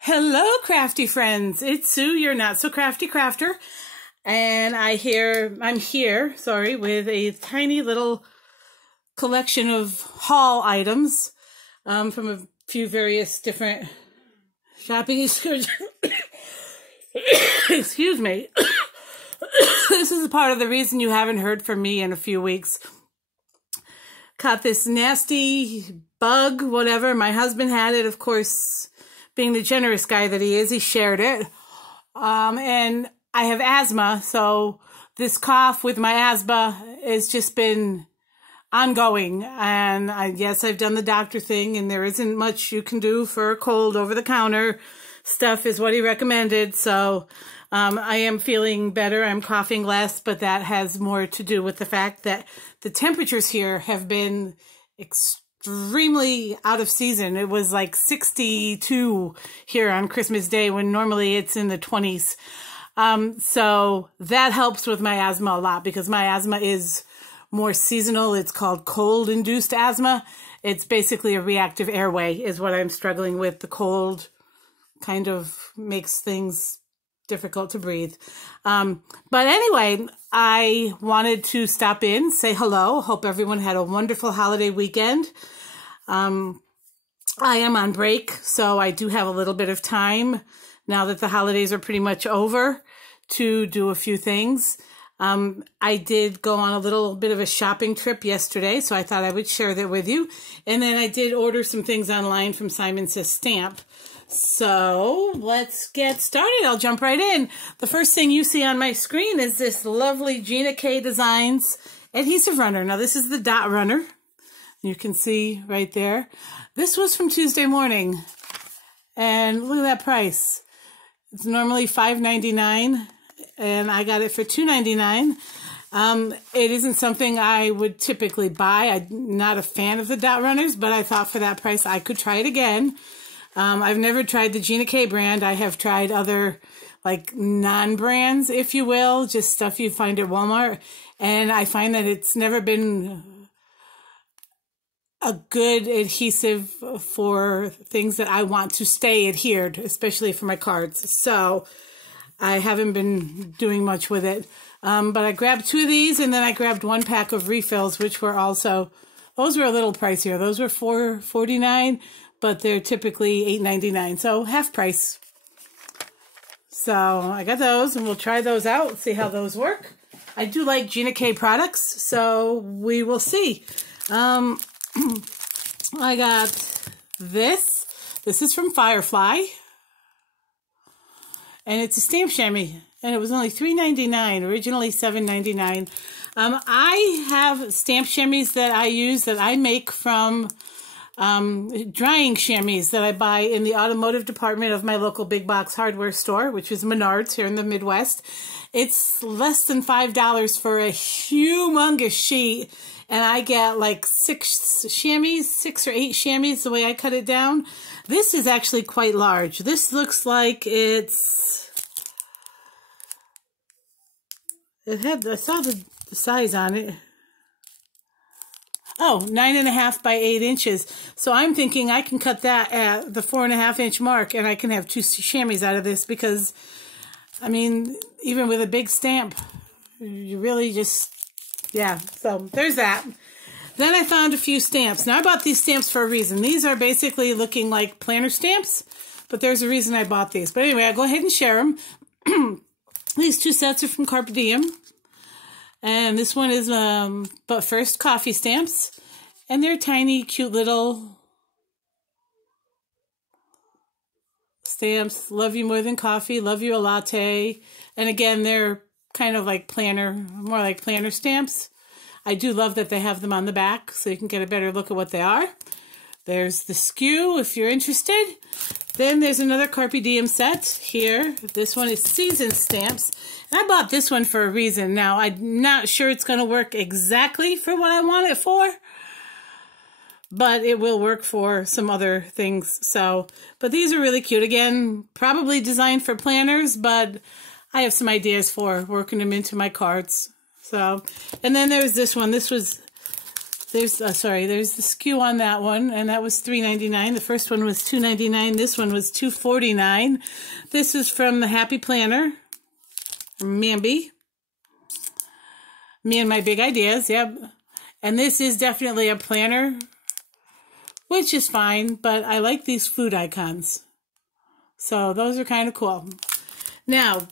Hello, crafty friends. It's Sue, your not so crafty crafter, and I'm here, with a tiny little collection of haul items from a few various different shopping excursions. Excuse me. This is a part of the reason you haven't heard from me in a few weeks. Caught this nasty bug, whatever. My husband had it, of course. Being the generous guy that he is, he shared it. And I have asthma, so this cough with my asthma has just been ongoing. And yes, I've done the doctor thing, and there isn't much you can do for a cold. Over-the-counter stuff is what he recommended. So I am feeling better. I'm coughing less, but that has more to do with the fact that the temperatures here have been extremely out of season. It was like 62 here on Christmas Day when normally it's in the 20s. So that helps with my asthma a lot because my asthma is more seasonal. It's called cold-induced asthma. It's basically a reactive airway is what I'm struggling with. The cold kind of makes things difficult to breathe. But anyway, I wanted to stop in, say hello. Hope everyone had a wonderful holiday weekend. I am on break, so I do have a little bit of time now that the holidays are pretty much over to do a few things. I did go on a little bit of a shopping trip yesterday, so I thought I would share that with you. And then I did order some things online from Simon Says Stamp. So let's get started. I'll jump right in. The first thing you see on my screen is this lovely Gina K Designs adhesive runner. Now this is the dot runner. You can see right there. This was from Tuesday morning. And look at that price. It's normally $5.99 and I got it for $2.99. It isn't something I would typically buy. I'm not a fan of the dot runners, but I thought for that price I could try it again. I've never tried the Gina K brand. I have tried other like non-brands, if you will, just stuff you find at Walmart. And I find that it's never been a good adhesive for things that I want to stay adhered, especially for my cards. So I haven't been doing much with it. But I grabbed 2 of these and then I grabbed 1 pack of refills, which were also, those were a little pricier. Those were $4.49. But they're typically $8.99, so half price. So I got those, and we'll try those out, see how those work. I do like Gina K products, so we will see. I got this. This is from Firefly, and it's a stamp chamois, and it was only $3.99, originally $7.99. I have stamp chamois that I use that I make from drying chamois that I buy in the automotive department of my local big box hardware store, which is Menards here in the Midwest. It's less than $5 for a humongous sheet, and I get like 6 or 8 chamois the way I cut it down. This is actually quite large. This looks like I saw the size on it. Oh, 9.5 by 8 inches. So I'm thinking I can cut that at the 4.5 inch mark and I can have 2 chamois out of this because, I mean, even with a big stamp, you really just, yeah. So there's that. Then I found a few stamps. Now I bought these stamps for a reason. These are basically looking like planner stamps, but there's a reason I bought these. But anyway, I'll go ahead and share them. These 2 sets are from Carpe Diem. And this one is, but first, coffee stamps. And they're tiny, cute little stamps. Love you more than coffee. Love you a latte. And again, they're kind of like planner, more like planner stamps. I do love that they have them on the back so you can get a better look at what they are. There's the SKU if you're interested. Then there's another Carpe Diem set here. This one is season stamps. And I bought this one for a reason. Now, I'm not sure it's going to work exactly for what I want it for, but it will work for some other things. So, but these are really cute. Again, probably designed for planners, but I have some ideas for working them into my cards. So, and then there's this one. This was There's there's the SKU on that one, and that was $3.99. The first one was $2.99. This one was $2.49. This is from the Happy Planner, Mamby. Me and my big ideas, yep. And this is definitely a planner, which is fine, but I like these food icons. So those are kind of cool. Now,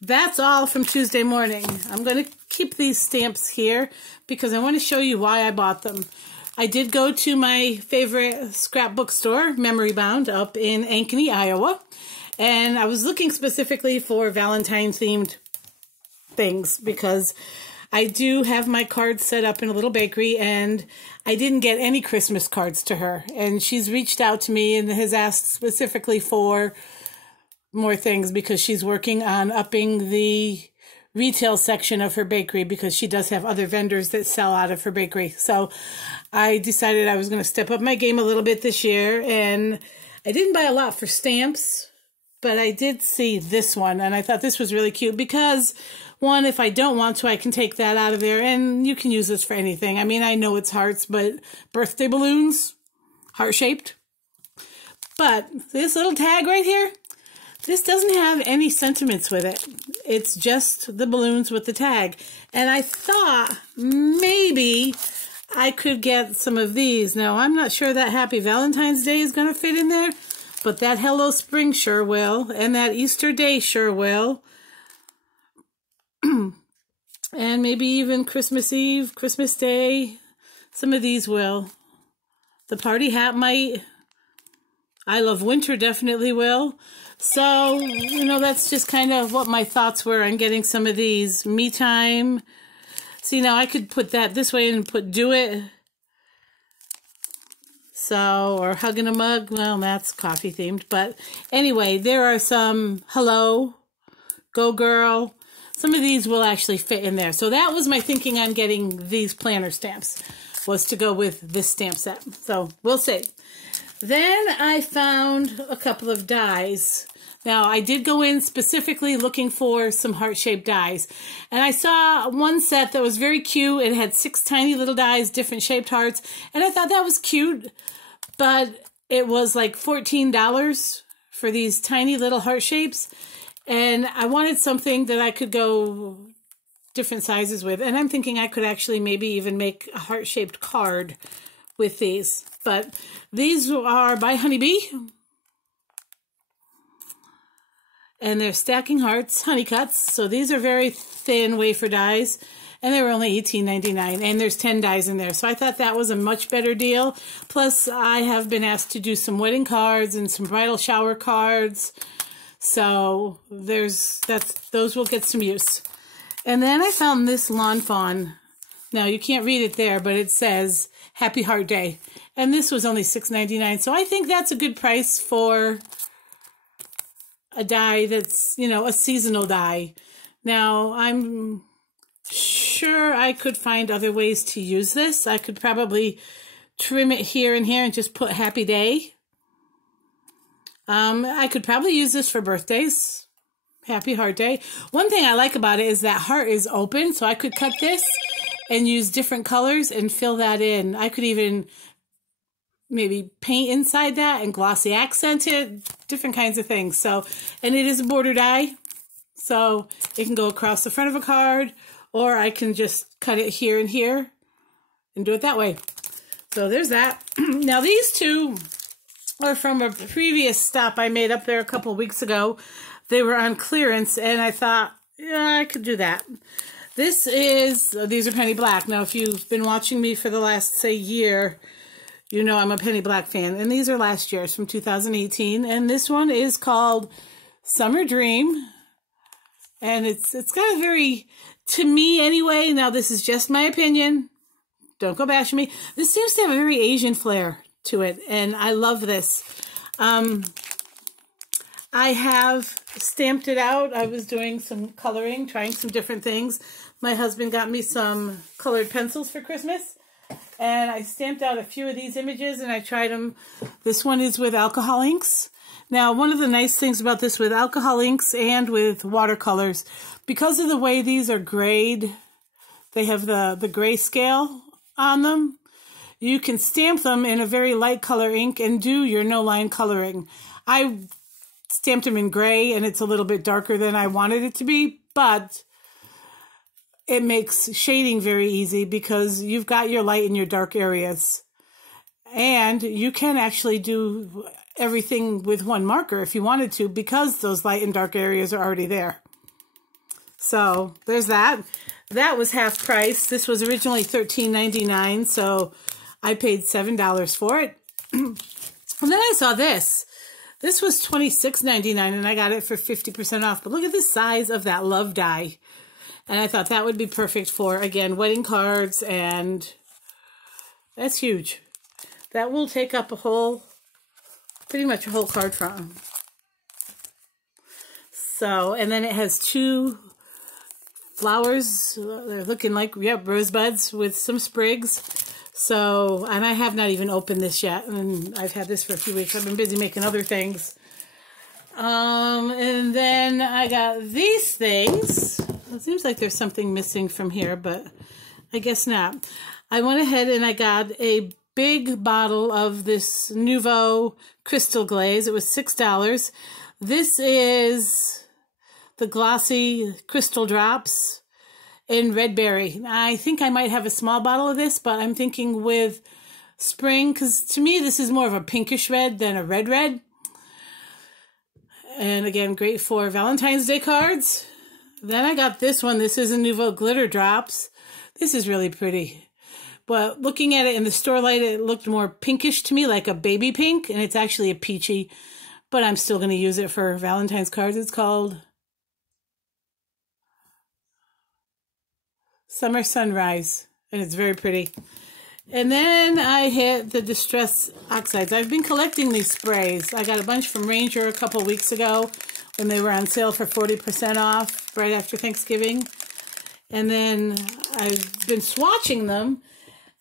that's all from Tuesday morning. I'm going to keep these stamps here because I want to show you why I bought them. I did go to my favorite scrapbook store, Memory Bound, up in Ankeny, Iowa. And I was looking specifically for Valentine-themed things because I do have my cards set up in a little bakery, and I didn't get any Christmas cards to her. And she's reached out to me and has asked specifically for more things because she's working on upping the retail section of her bakery because she does have other vendors that sell out of her bakery. So I decided I was going to step up my game a little bit this year, and I didn't buy a lot for stamps, but I did see this one, and I thought this was really cute because, one, if I don't want to, I can take that out of there, and you can use this for anything. I mean, I know it's hearts, but birthday balloons, heart-shaped. But this little tag right here, this doesn't have any sentiments with it. It's just the balloons with the tag. And I thought maybe I could get some of these. Now, I'm not sure that Happy Valentine's Day is going to fit in there, but that Hello Spring sure will, and that Easter Day sure will. And maybe even Christmas Eve, Christmas Day, some of these will. The party hat might. I Love Winter definitely will. So, you know, that's just kind of what my thoughts were on getting some of these. Me Time. See, now I could put that this way and put Do It. So, or Hug in a Mug. Well, that's coffee themed. But anyway, there are some Hello, Go Girl. Some of these will actually fit in there. So that was my thinking on getting these planner stamps, was to go with this stamp set. So we'll see. Then I found a couple of dies. Now, I did go in specifically looking for some heart-shaped dies. And I saw one set that was very cute. It had 6 tiny little dies, different shaped hearts. And I thought that was cute. But it was like $14 for these tiny little heart shapes. And I wanted something that I could go different sizes with. And I'm thinking I could actually maybe even make a heart-shaped card with these. But these are by Honeybee. And they're stacking hearts, honey cuts. So these are very thin wafer dies. And they were only $18.99. And there's 10 dies in there. So I thought that was a much better deal. Plus, I have been asked to do some wedding cards and some bridal shower cards. So those will get some use. And then I found this Lawn Fawn. Now, you can't read it there, but it says Happy Heart Day. And this was only $6.99. So I think that's a good price for a die that's, you know, a seasonal die. Now, I'm sure I could find other ways to use this. I could probably trim it here and here and just put Happy Day. I could probably use this for birthdays. Happy Heart Day. One thing I like about it is that heart is open, so I could cut this and use different colors and fill that in. I could even maybe paint inside that and glossy accent it, different kinds of things. So, and it is a border die, so it can go across the front of a card, or I can just cut it here and here and do it that way. So there's that. Now these two are from a previous stop I made up there a couple of weeks ago. They were on clearance, and I thought, yeah, I could do that. These are Penny Black. Now, if you've been watching me for the last, say, year, you know I'm a Penny Black fan. And these are last year's from 2018. And this one is called Summer Dream. And it's got a very, to me anyway, now this is just my opinion. Don't go bashing me. This seems to have a very Asian flair to it, and I love this. I have stamped it out. I was doing some coloring, trying some different things. My husband got me some colored pencils for Christmas, and I stamped out a few of these images, and I tried them. This one is with alcohol inks. Now, one of the nice things about this with alcohol inks and with watercolors, because of the way these are grayed, they have the grayscale on them, you can stamp them in a very light color ink and do your no line coloring. I stamped them in gray and it's a little bit darker than I wanted it to be, but it makes shading very easy because you've got your light and your dark areas. And you can actually do everything with one marker if you wanted to, because those light and dark areas are already there. So there's that. That was half price. This was originally $13.99, so I paid $7 for it. And then I saw this. This was $26.99, and I got it for 50% off. But look at the size of that love die. And I thought that would be perfect for, again, wedding cards, and that's huge. That will take up a whole, pretty much a whole card front. So, and then it has two flowers. They're looking like, yep, rosebuds with some sprigs. So, and I have not even opened this yet, and I've had this for a few weeks. I've been busy making other things. And then I got these things. It seems like there's something missing from here, but I guess not. I went ahead and I got a big bottle of this Nouveau Crystal Glaze. It was $6. This is the glossy crystal drops in red berry. I think I might have a small bottle of this, but I'm thinking with spring, because to me this is more of a pinkish red than a red red. And again, great for Valentine's Day cards. Then I got this one. This is a Nouveau Glitter Drops. This is really pretty. But looking at it in the store light, it looked more pinkish to me, like a baby pink, and it's actually a peachy. But I'm still going to use it for Valentine's cards. It's called Summer Sunrise, and it's very pretty. And then I hit the Distress Oxides. I've been collecting these sprays. I got a bunch from Ranger a couple weeks ago when they were on sale for 40% off right after Thanksgiving. And then I've been swatching them,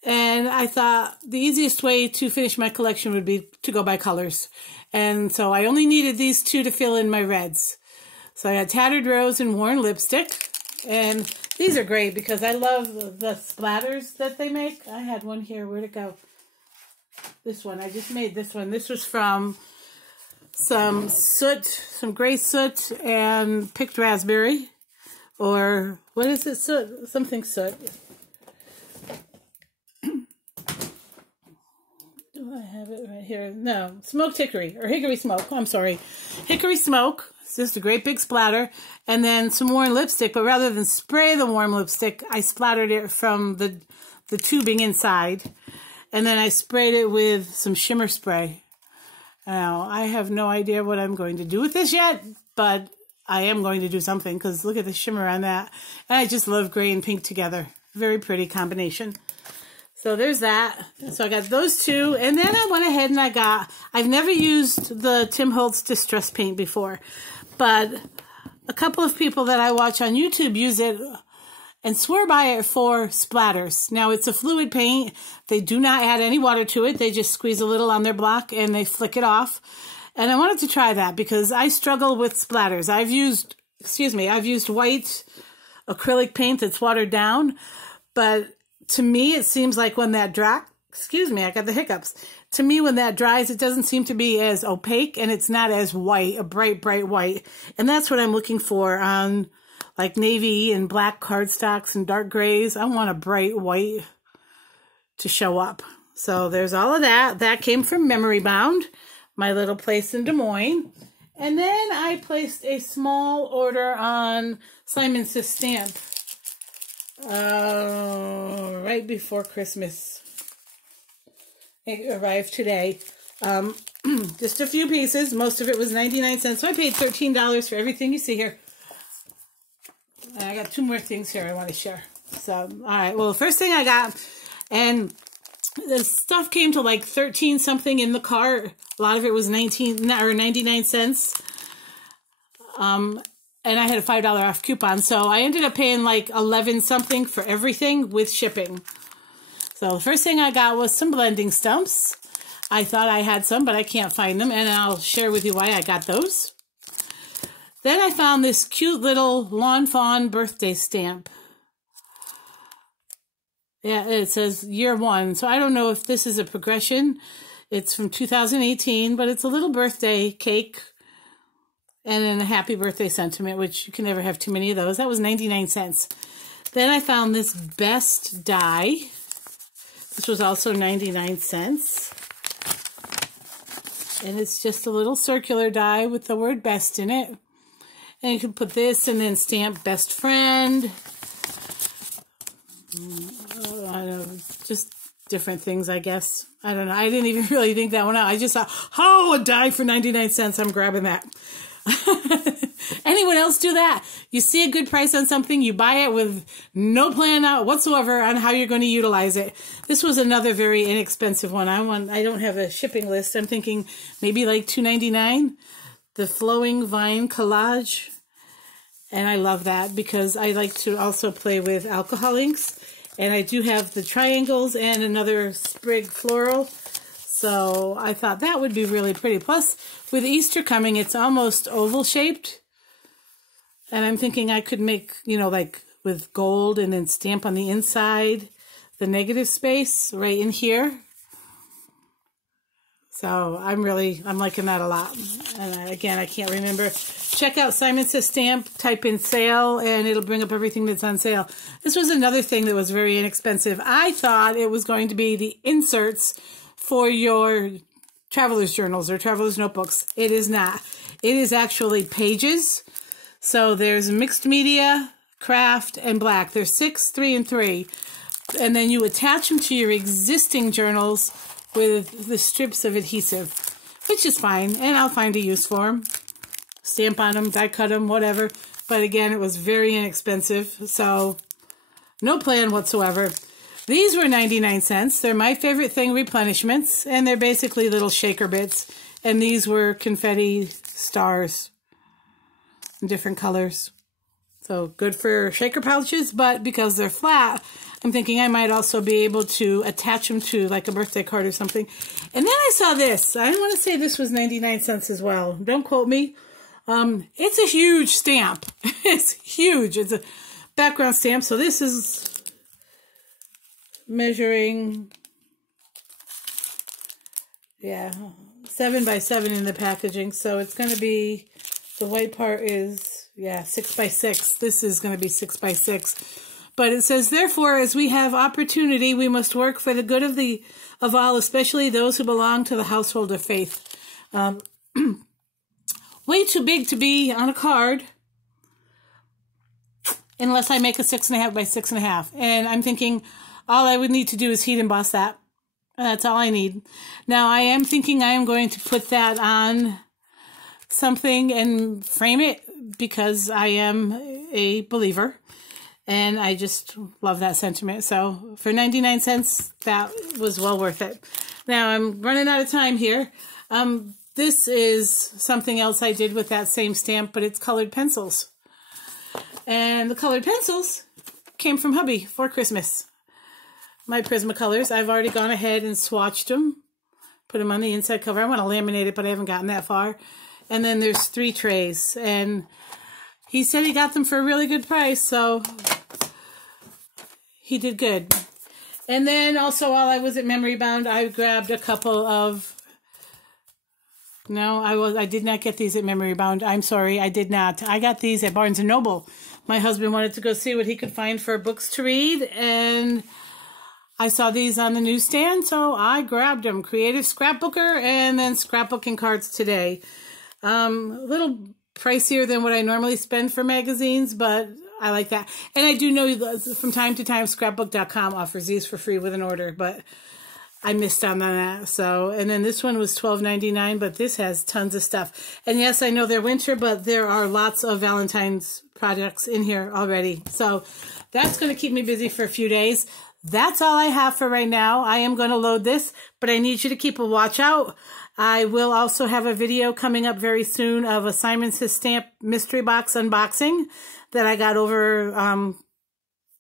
and I thought the easiest way to finish my collection would be to go by colors. And so I only needed these two to fill in my reds. So I got Tattered Rose and Worn Lipstick. And these are great because I love the splatters that they make. I had one here. Where'd it go? This one. I just made this one. This was from some soot, some gray soot and picked raspberry. Or, what is it? Soot? Something soot. Do I have it right here? No. Smoked hickory. Or hickory smoke. I'm sorry. Hickory smoke. It's just a great big splatter. And then some worn lipstick. But rather than spray the warm lipstick, I splattered it from the tubing inside. And then I sprayed it with some shimmer spray. Now, I have no idea what I'm going to do with this yet. But I am going to do something, because look at the shimmer on that. And I just love gray and pink together. Very pretty combination. So there's that. So I got those two. And then I went ahead and I've never used the Tim Holtz Distress Paint before. But a couple of people that I watch on YouTube use it and swear by it for splatters. Now, it's a fluid paint. They do not add any water to it. They just squeeze a little on their block and they flick it off. And I wanted to try that because I struggle with splatters. I've used white acrylic paint that's watered down, but to me it seems like when that I got the hiccups. To me, when that dries, it doesn't seem to be as opaque and it's not as white, a bright, bright white. And that's what I'm looking for on like navy and black cardstocks and dark grays. I want a bright white to show up. So there's all of that. That came from Memory Bound, my little place in Des Moines. And then I placed a small order on Simon Says Stamp right before Christmas. It arrived today. Just a few pieces. Most of it was 99 cents. So I paid $13 for everything you see here. And I got two more things here I want to share. So, all right. Well, the first thing I got, and the stuff came to like 13 something in the cart. A lot of it was 99 cents. And I had a $5 off coupon. So I ended up paying like 11 something for everything with shipping. So the first thing I got was some blending stumps. I thought I had some, but I can't find them. And I'll share with you why I got those. Then I found this cute little Lawn Fawn birthday stamp. Yeah, it says year 1. So I don't know if this is a progression. It's from 2018, but it's a little birthday cake and then a happy birthday sentiment, which you can never have too many of those. That was 99 cents. Then I found this best die. This was also 99 cents. And it's just a little circular die with the word best in it. And you can put this and then stamp best friend. I don't know, just different things, I guess. I don't know. I didn't even really think that one out. I just thought, oh, a die for 99 cents. I'm grabbing that. Anyone else do that? You see a good price on something, you buy it with no plan out whatsoever on how you're going to utilize it. This was another very inexpensive one. I don't have a shipping list. I'm thinking maybe like $2.99. The Flowing Vine Collage. And I love that because I like to also play with alcohol inks. And I do have the triangles and another sprig floral. So I thought that would be really pretty. Plus, with Easter coming, it's almost oval shaped. And I'm thinking I could make, you know, like with gold and then stamp on the inside the negative space right in here. So I'm liking that a lot. And again, I can't remember. Check out Simon Says Stamp, type in sale, and it'll bring up everything that's on sale. This was another thing that was very inexpensive. I thought it was going to be the inserts for your traveler's journals or traveler's notebooks. It is not. It is actually pages. So there's mixed media, craft, and black. There's 6, 3, and 3. And then you attach them to your existing journals with the strips of adhesive, which is fine. And I'll find a use for them. Stamp on them, die cut them, whatever. But again, it was very inexpensive. So no plan whatsoever. These were 99 cents. They're my favorite thing, replenishments, and they're basically little shaker bits. And these were confetti stars in different colors. So good for shaker pouches, but because they're flat, I'm thinking I might also be able to attach them to like a birthday card or something. And then I saw this. I want to say this was 99 cents as well. Don't quote me. It's a huge stamp. It's huge. It's a background stamp. So this is measuring, 7 by 7 in the packaging. So it's going to be, the white part is, 6 by 6. This is going to be 6 by 6. But it says, therefore, as we have opportunity, we must work for the good of all, especially those who belong to the household of faith. Way too big to be on a card, unless I make a 6.5 by 6.5. And I'm thinking, all I would need to do is heat emboss that. That's all I need. Now, I am thinking I am going to put that on something and frame it because I am a believer. And I just love that sentiment. So for 99 cents, that was well worth it. Now, I'm running out of time here. This is something else I did with that same stamp, but it's colored pencils. And the colored pencils came from hubby for Christmas. My Prismacolors. I've already gone ahead and swatched them. Put them on the inside cover. I want to laminate it, but I haven't gotten that far. And then there's 3 trays. And he said he got them for a really good price, so he did good. And then also while I was at Memory Bound, I grabbed a couple of... No, I did not get these at Memory Bound. I'm sorry, I did not. I got these at Barnes & Noble. My husband wanted to go see what he could find for books to read, and I saw these on the newsstand, so I grabbed them. Creative Scrapbooker and then Scrapbooking Cards Today. A little pricier than what I normally spend for magazines, but I like that. And I do know from time to time scrapbook.com offers these for free with an order, but I missed out on that. So, and then this one was $12.99, but this has tons of stuff. And yes, I know they're winter, but there are lots of Valentine's products in here already. So that's going to keep me busy for a few days. That's all I have for right now. I am going to load this, but I need you to keep a watch out. I will also have a video coming up very soon of a Simon Says Stamp mystery box unboxing that I got over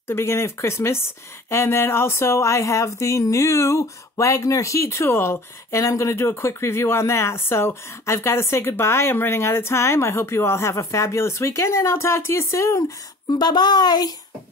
the beginning of Christmas. And then also I have the new Wagner heat tool, and I'm going to do a quick review on that. So I've got to say goodbye. I'm running out of time. I hope you all have a fabulous weekend, and I'll talk to you soon. Bye-bye.